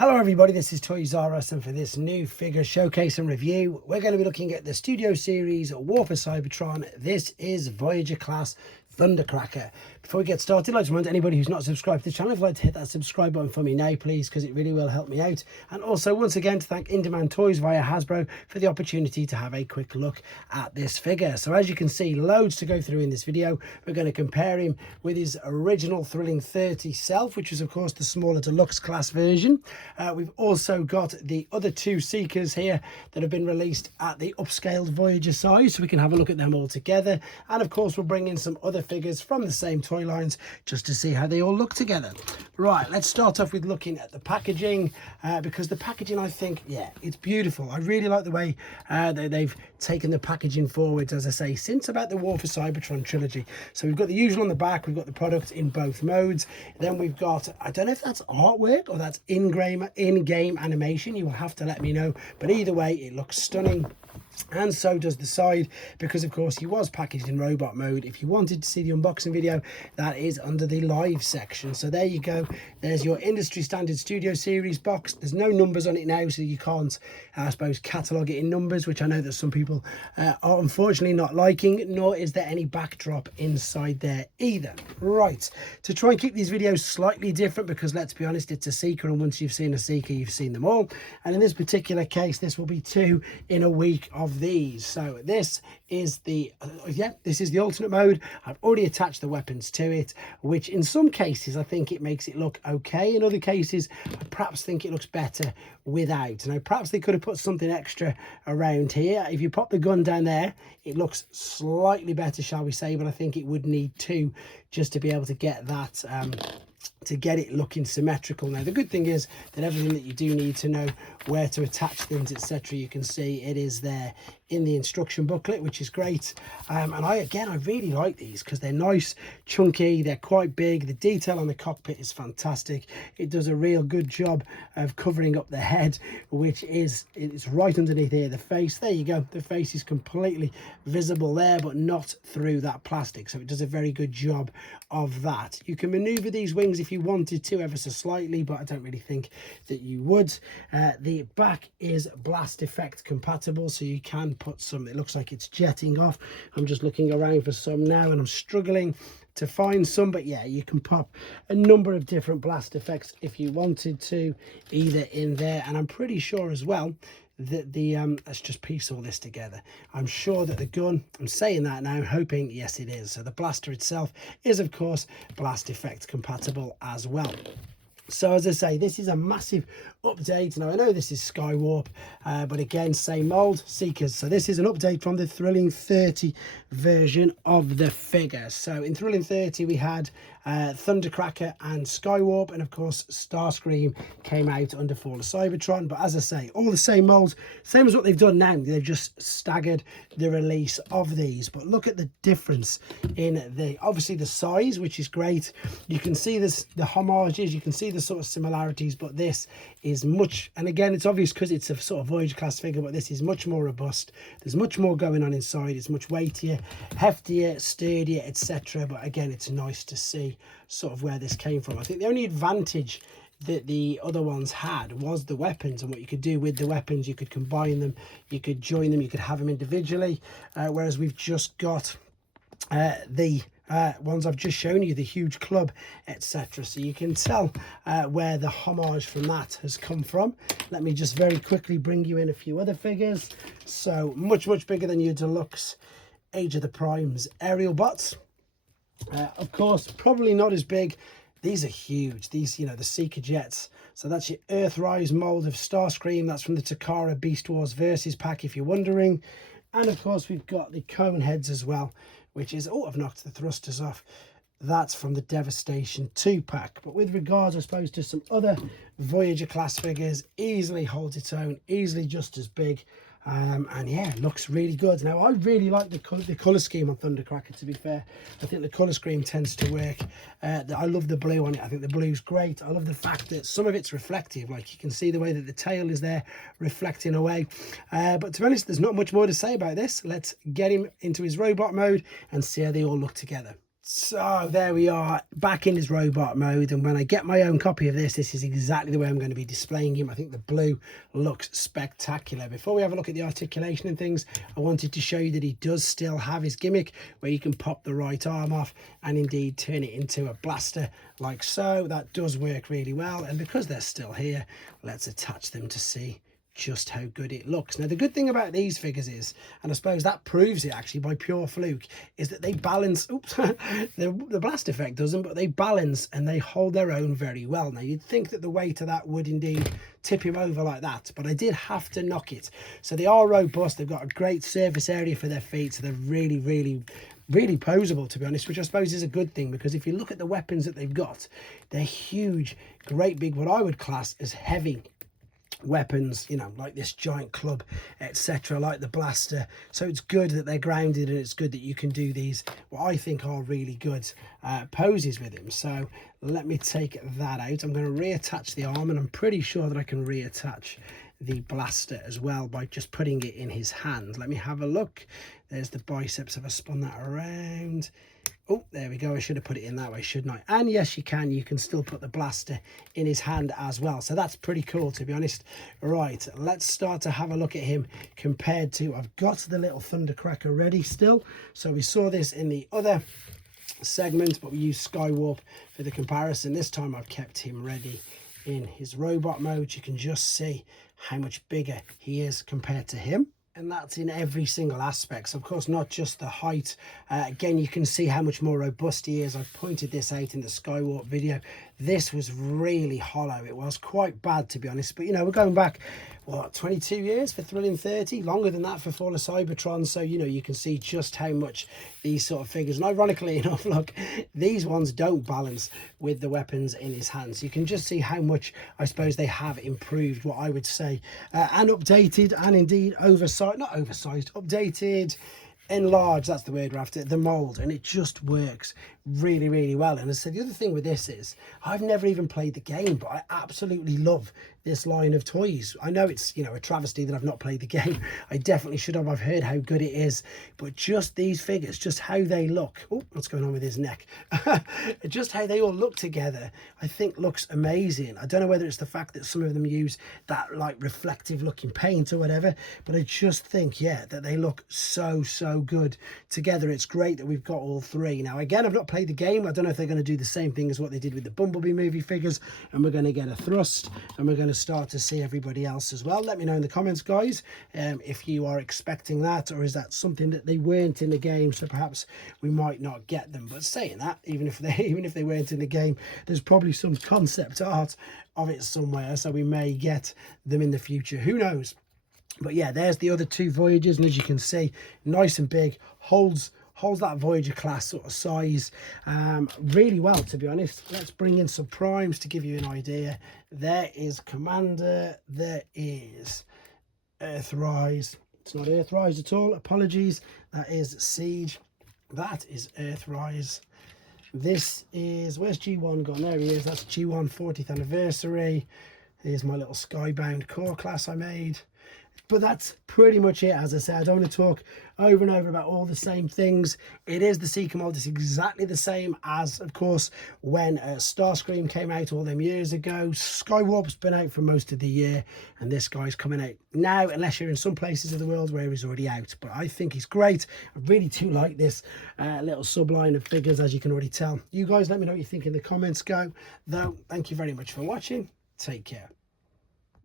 Hello everybody, this is Toys R Us, and for this new figure showcase and review, we're going to be looking at the Studio Series War for Cybertron. This is Voyager class Thundercracker. Before we get started, I'd like to remind anybody who's not subscribed to the channel, if you'd like to hit that subscribe button for me now, please, because it really will help me out. And also, once again, to thank Indemand Toys via Hasbro for the opportunity to have a quick look at this figure. So as you can see, loads to go through in this video. We're going to compare him with his original Thrilling 30 self, which is, of course, the smaller deluxe class version. We've also got the other two Seekers here that have been released at the upscaled Voyager size, so we can have a look at them all together. And of course, we'll bring in some other figures from the same toy lines just to see how they all look together. Right, let's start off with looking at the packaging, because the packaging, I think, yeah, it's beautiful. I really like the way they've taken the packaging forward, as I say, since about the War for Cybertron trilogy. So we've got the usual on the back, we've got the product in both modes. Then we've got, I don't know if that's artwork or that's in-game animation. You will have to let me know, but either way, it looks stunning. And so does the side, because of course he was packaged in robot mode. If you wanted to see the unboxing video, that is under the live section. So there you go, there's your industry standard Studio Series box. There's no numbers on it now, so you can't, I suppose, catalogue it in numbers, which I know that some people are unfortunately not liking, nor is there any backdrop inside there either. Right, to try and keep these videos slightly different, because let's be honest, it's a Seeker, and once you've seen a Seeker, you've seen them all. And in this particular case, this will be 2 in a week of these. So this is the this is the alternate mode. I've already attached the weapons to it, which in some cases I think it makes it look okay. In other cases I perhaps think it looks better without. Now perhaps they could have put something extra around here. If you pop the gun down there, it looks slightly better, shall we say, but I think it would need 2 just to be able to get that to get it looking symmetrical. Now the good thing is that everything that you do need to know where to attach things, etc., you can see it is there in the instruction booklet, which is great. And I really like these because they're nice, chunky, they're quite big. The detail on the cockpit is fantastic. It does a real good job of covering up the head, which is, it's right underneath here, the face. There you go, the face is completely visible there, but not through that plastic, so it does a very good job of that. You can maneuver these wings if you wanted to ever so slightly, but I don't really think that you would. The back is blast effect compatible, so you can put some, it looks like it's jetting off. I'm just looking around for some now and I'm struggling to find some, but yeah, you can pop a number of different blast effects if you wanted to, either in there. And I'm pretty sure as well that the let's just piece all this together. I'm sure that the gun, I'm saying that now, hoping, yes it is. So the blaster itself is of course blast effect compatible as well. So as I say, this is a massive update. Now I know this is Skywarp, but again, same mold, Seekers. So this is an update from the Thrilling 30 version of the figure. So in Thrilling 30 we had Thundercracker and Skywarp, and of course Starscream came out under Fall of Cybertron. But as I say, all the same molds, same as what they've done now. They've just staggered the release of these. But look at the difference in the, obviously the size, which is great. You can see this, the homages, you can see the sort of similarities, but this is much, and again it's obvious because it's a sort of Voyager class figure, but this is much more robust. There's much more going on inside. It's much weightier, heftier, sturdier, etc. But again, it's nice to see sort of where this came from. I think the only advantage that the other ones had was the weapons and what you could do with the weapons. You could combine them, you could join them, you could have them individually, whereas we've just got the ones I've just shown you, the huge club, etc. So you can tell where the homage from that has come from. Let me just very quickly bring you in a few other figures. So much bigger than your deluxe Age of the Primes aerial bots. Of course, probably not as big. These are huge. These, you know, the Seeker jets. So that's your Earthrise mold of Starscream. That's from the Takara Beast Wars Versus pack, if you're wondering. And of course, we've got the cone heads as well, which is, oh, I've knocked the thrusters off. That's from the Devastation 2 pack. But with regards, I suppose, to some other Voyager class figures, easily holds its own, easily just as big. And yeah, looks really good. Now I really like the colour scheme on Thundercracker, to be fair. I think the colour scheme tends to work. I love the blue on it. I think the blue's great. I love the fact that some of it's reflective, like you can see the way that the tail is there reflecting away. But to be honest, there's not much more to say about this. Let's get him into his robot mode and see how they all look together. So there we are, back in his robot mode, and when I get my own copy of this, this is exactly the way I'm going to be displaying him. I think the blue looks spectacular. Before we have a look at the articulation and things, I wanted to show you that he does still have his gimmick where you can pop the right arm off and indeed turn it into a blaster like so. That does work really well, and because they're still here, let's attach them to see just how good it looks. Now the good thing about these figures is, and I suppose that proves it actually by pure fluke, is that they balance. Oops, the blast effect doesn't, but they balance and they hold their own very well. Now you'd think that the weight of that would indeed tip him over like that, but I did have to knock it. So they are robust, they've got a great surface area for their feet, so they're really posable, to be honest, which I suppose is a good thing, because if you look at the weapons that they've got, they're huge, great big, what I would class as heavy weapons, you know, like this giant club, etc., like the blaster. So it's good that they're grounded, and it's good that you can do these what I think are really good poses with him. So let me take that out. I'm going to reattach the arm, and I'm pretty sure that I can reattach the blaster as well by just putting it in his hand. Let me have a look. There's the biceps. If I spun that around, oh, there we go. I should have put it in that way, shouldn't I? And yes, you can still put the blaster in his hand as well. So that's pretty cool, to be honest. Right, let's start to have a look at him compared to, I've got the little Thundercracker ready still. So we saw this in the other segment, but we used Skywarp for the comparison. This time I've kept him ready in his robot mode. You can just see how much bigger he is compared to him. And that's in every single aspect. So of course, not just the height. Again, you can see how much more robust he is. I've pointed this out in the Skywarp video. This was really hollow. It was quite bad, to be honest. But, you know, we're going back, what, 22 years for Thrilling 30? Longer than that for Fall of Cybertron. So, you know, you can see just how much these sort of figures, and ironically enough, look, these ones don't balance with the weapons in his hands. You can just see how much, I suppose, they have improved, what I would say, and updated, and indeed updated, enlarged, that's the word we're after, the mold, and it just works really well. And as I said, the other thing with this is I've never even played the game, but I absolutely love this line of toys. I know it's, you know, a travesty that I've not played the game. I definitely should have. I've heard how good it is, but just these figures, just how they look. Oh, what's going on with his neck? Just how they all look together, I think looks amazing. I don't know whether it's the fact that some of them use that like reflective looking paint or whatever, but I just think, yeah, that they look so good together. It's great that we've got all three. Now again, I've not played the game. I don't know if they're going to do the same thing as what they did with the Bumblebee movie figures, and we're going to get a thrust, and we're going to start to see everybody else as well. Let me know in the comments, guys, if you are expecting that, or is that something that they weren't in the game, so perhaps we might not get them. But saying that, even if they weren't in the game, there's probably some concept art of it somewhere, so we may get them in the future, who knows. But yeah, there's the other two Voyagers, and as you can see, nice and big, holds that Voyager class sort of size really well, to be honest. Let's bring in some primes to give you an idea. There is Commander, there is Earthrise. It's not Earthrise at all, apologies. That is Siege, that is Earthrise. This is, where's G1 gone? There he is, that's G1 40th anniversary. Here's my little Skybound core class I made. But that's pretty much it. As I said, I don't want to talk over and over about all the same things. It is the Seeker mold. It's exactly the same as, of course, when Starscream came out all them years ago. Skywarp's been out for most of the year, and this guy's coming out now, unless you're in some places of the world where he's already out. But I think he's great. I really do like this little subline of figures, as you can already tell. You guys let me know what you think in the comments. Though, thank you very much for watching. Take care.